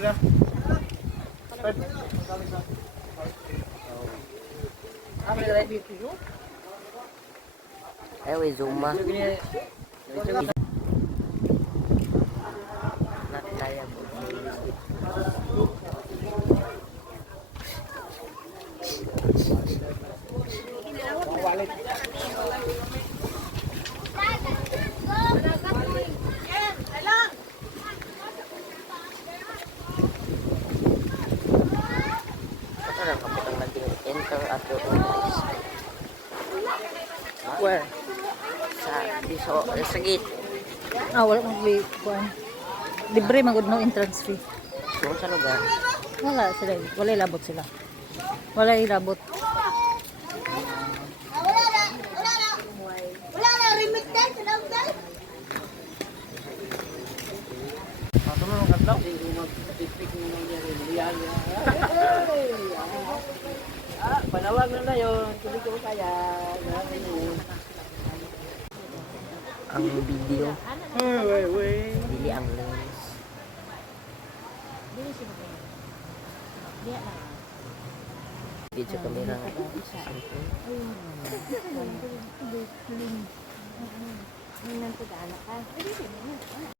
Ayo Zuma. Nak kaya po. Enter at your own risk. Where? Sa gate. Wala mag-wait. Libre magod no entrance fee. Doon sa lugar. Wala sila. Wala ilabot sila. Wala ilabot. Wala na remit dahil sa daw dahil. Tumunong ka daw. Panawag na yun. Tuloy ko kaya. Ang video. Dili ang lens. Video camera. Ayun. Ayun. Ayun. Ayun. Ayun.